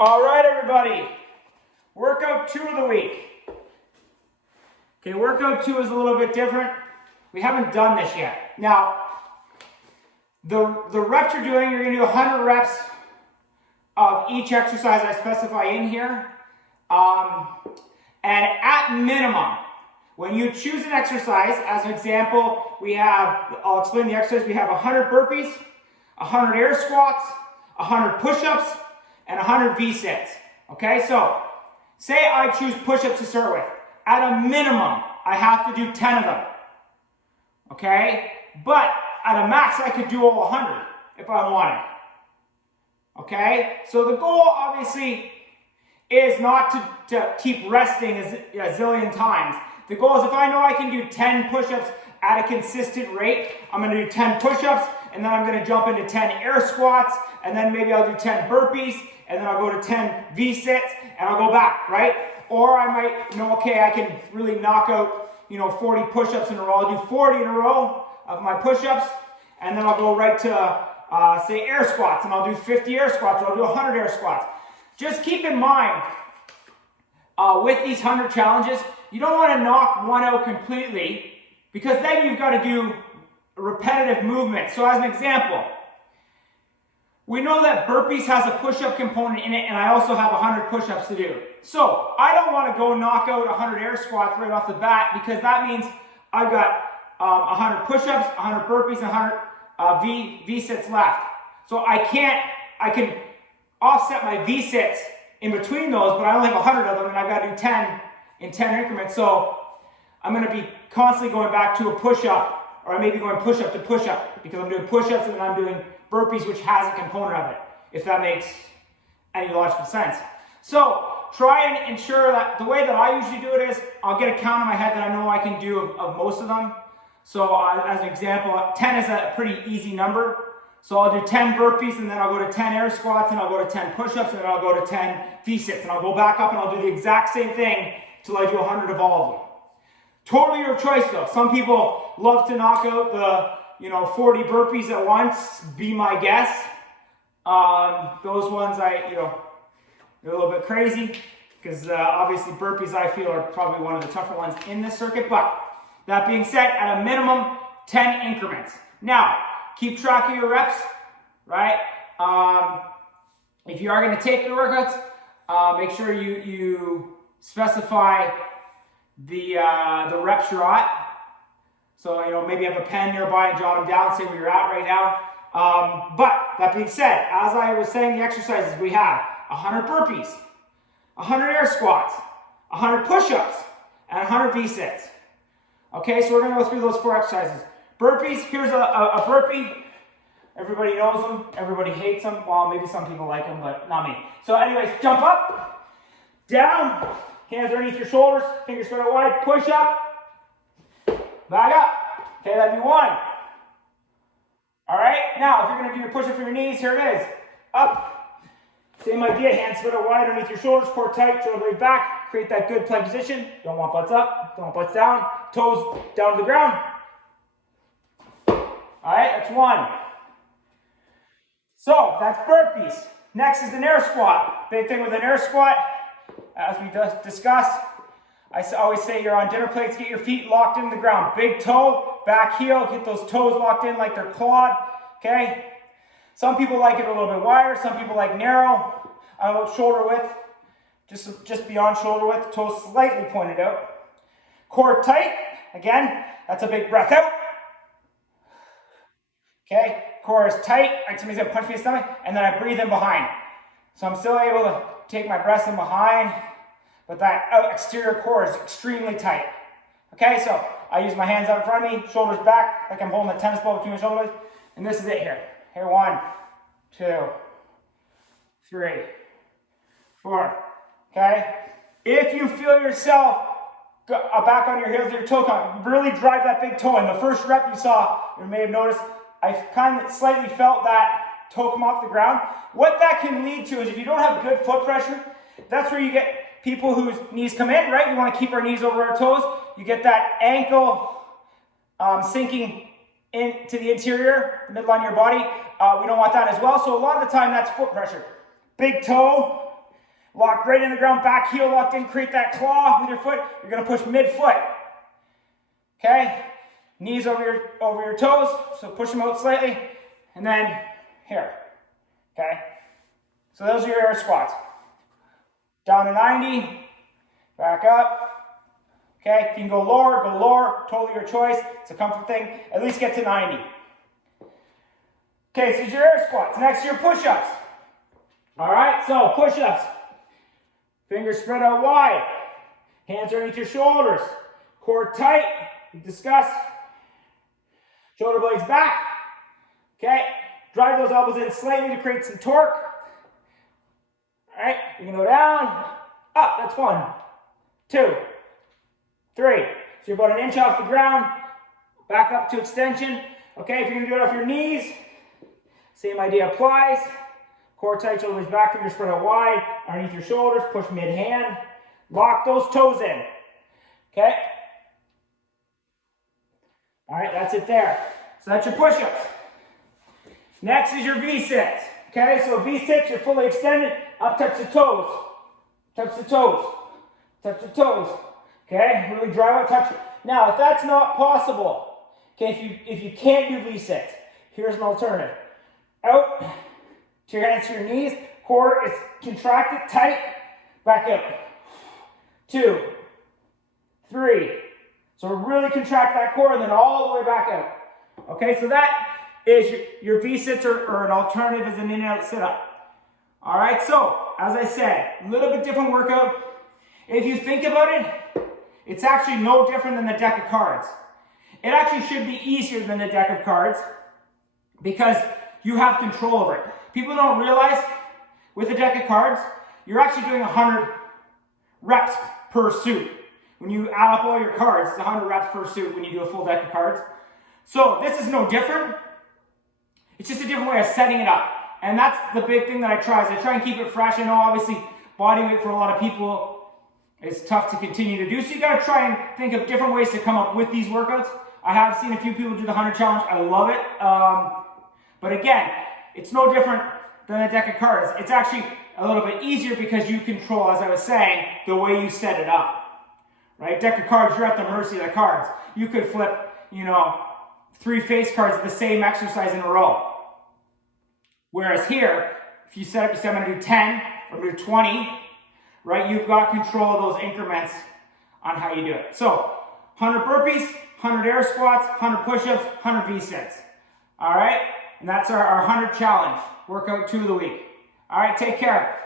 All right, everybody. Workout 2 of the week. Okay, workout 2 is a little bit different. We haven't done this yet. Now, the reps you're doing, you're going to do 100 reps of each exercise I specify in here. And at minimum, when you choose an exercise, as an example, I'll explain the exercise. We have 100 burpees, 100 air squats, 100 push-ups, and 100 V-sits. Okay, so say I choose push-ups to start with. At a minimum, I have to do 10 of them. Okay, but at a max, I could do all 100 if I wanted. Okay, so the goal obviously is not to keep resting a zillion times. The goal is if I know I can do 10 push-ups at a consistent rate, I'm going to do 10 push-ups, and then I'm going to jump into 10 air squats, and then maybe I'll do 10 burpees, and then I'll go to 10 V-sits, and I'll go back, right? Or I might know, okay, I can really knock out, 40 push-ups in a row. I'll do 40 in a row of my push-ups, and then I'll go right to, say, air squats, and I'll do 50 air squats, or I'll do 100 air squats. Just keep in mind, with these 100 challenges, you don't want to knock one out completely, because then you've got to do repetitive movement. So as an example, we know that burpees has a push-up component in it, and I also have 100 push-ups to do. So I don't want to go knock out 100 air squats right off the bat, because that means I've got 100 push-ups, 100 burpees, and 100 V-sits left. So I can offset my V-sits in between those, but I only have 100 of them, and I've got to do 10 in 10 increments. So I'm going to be constantly going back to a push-up, or I may be going push-up to push-up, because I'm doing push-ups and then I'm doing burpees, which has a component of it, if that makes any logical sense. So try and ensure that the way that I usually do it is I'll get a count in my head that I know I can do of most of them. So as an example, 10 is a pretty easy number. So I'll do 10 burpees, and then I'll go to 10 air squats, and I'll go to 10 push-ups, and then I'll go to 10 V-sits, and I'll go back up and I'll do the exact same thing till I do 100 of all of them. Totally your choice though. Some people love to knock out the 40 burpees at once. Be my guest. Those ones they're a little bit crazy, because obviously burpees I feel are probably one of the tougher ones in this circuit. But that being said, at a minimum 10 increments. Now keep track of your reps, right? If you are going to take the workouts, make sure you specify the reps you're at. So, maybe have a pen nearby and jot them down, say where you're at right now. But that being said, as I was saying, the exercises, we have 100 burpees, 100 air squats, 100 push-ups, and 100 V-sits. Okay, so we're going to go through those 4 exercises. Burpees, here's a burpee. Everybody knows them. Everybody hates them. Well, maybe some people like them, but not me. So anyways, jump up, down, hands underneath your shoulders, fingers spread out wide, push up, back up. Okay, that'd be 1. All right, now if you're going to do your push-up from your knees, here it is. Up. Same idea, hands spread out wide underneath your shoulders, core tight, shoulder blade back. Create that good plank position. Don't want butts up, don't want butts down. Toes down to the ground. All right, that's 1. So that's burpees. Next is an air squat. Big thing with an air squat, as we just discussed, I always say you're on dinner plates, get your feet locked in the ground. Big toe, back heel, get those toes locked in like they're clawed, okay? Some people like it a little bit wider, some people like narrow. I want shoulder width, just beyond shoulder width, toes slightly pointed out. Core tight, again, that's a big breath out. Okay, core is tight, like somebody's gonna punch me in the stomach, and then I breathe in behind. So I'm still able to take my breath in behind, but that exterior core is extremely tight. Okay, so I use my hands out in front of me, shoulders back, like I'm holding a tennis ball between my shoulders, and this is it here. Here, 1, 2, 3, 4, okay? If you feel yourself back on your heels, your toe count, really drive that big toe in. The first rep you saw, you may have noticed, I kind of slightly felt that toe come off the ground. What that can lead to is if you don't have good foot pressure, that's where you get people whose knees come in, right? We want to keep our knees over our toes. You get that ankle sinking into the interior, midline of your body. We don't want that as well. So a lot of the time that's foot pressure. Big toe, Locked right in the ground, back heel locked in, create that claw with your foot. You're gonna push mid-foot. Okay? Knees over your toes, so push them out slightly, and then here. Okay? So those are your air squats. Down to 90, back up. Okay, you can go lower, totally your choice. It's a comfort thing. At least get to 90. Okay, so these are your air squats. Next, your push-ups. All right, so push-ups. Fingers spread out wide. Hands underneath your shoulders. Core tight. We discussed. Shoulder blades back. Okay, drive those elbows in slightly to create some torque. All right, you can go down, up. That's 1, 2, 3. So you're about an inch off the ground. Back up to extension. Okay, if you're gonna do it off your knees, same idea applies. Core tight, shoulders back, fingers spread out wide, underneath your shoulders, push mid-hand. Lock those toes in. Okay? All right, that's it there. So that's your push-ups. Next is your V-sits. Okay, so V-sits, you're fully extended. Up, touch the toes. Touch the toes. Touch the toes. Okay, really drive out, touch it. Now, if that's not possible, okay, if you can't do V-sits, here's an alternative. Out, to your hands to your knees, core is contracted, tight, back out. 2, 3. So really contract that core and then all the way back out. Okay, so that is your V-sits or an alternative as an in and out sit-up. All right, so as I said, a little bit different workout. If you think about it, it's actually no different than the deck of cards. It actually should be easier than the deck of cards because you have control over it. People don't realize with a deck of cards, you're actually doing 100 reps per suit. When you add up all your cards, it's 100 reps per suit when you do a full deck of cards. So this is no different. It's just a different way of setting it up. And that's the big thing that I try, is I try and keep it fresh. I know obviously body weight for a lot of people is tough to continue to do. So you gotta try and think of different ways to come up with these workouts. I have seen a few people do the 100 challenge. I love it. But again, it's no different than a deck of cards. It's actually a little bit easier because you control, as I was saying, the way you set it up. Right? Deck of cards, you're at the mercy of the cards. You could flip, 3 face cards of the same exercise in a row. Whereas here, if you set up, you say, I'm gonna do 10, or I'm gonna do 20, right? You've got control of those increments on how you do it. So, 100 burpees, 100 air squats, 100 push-ups, 100 V-sits. All right? And that's our 100 challenge, workout 2 of the week. All right, take care.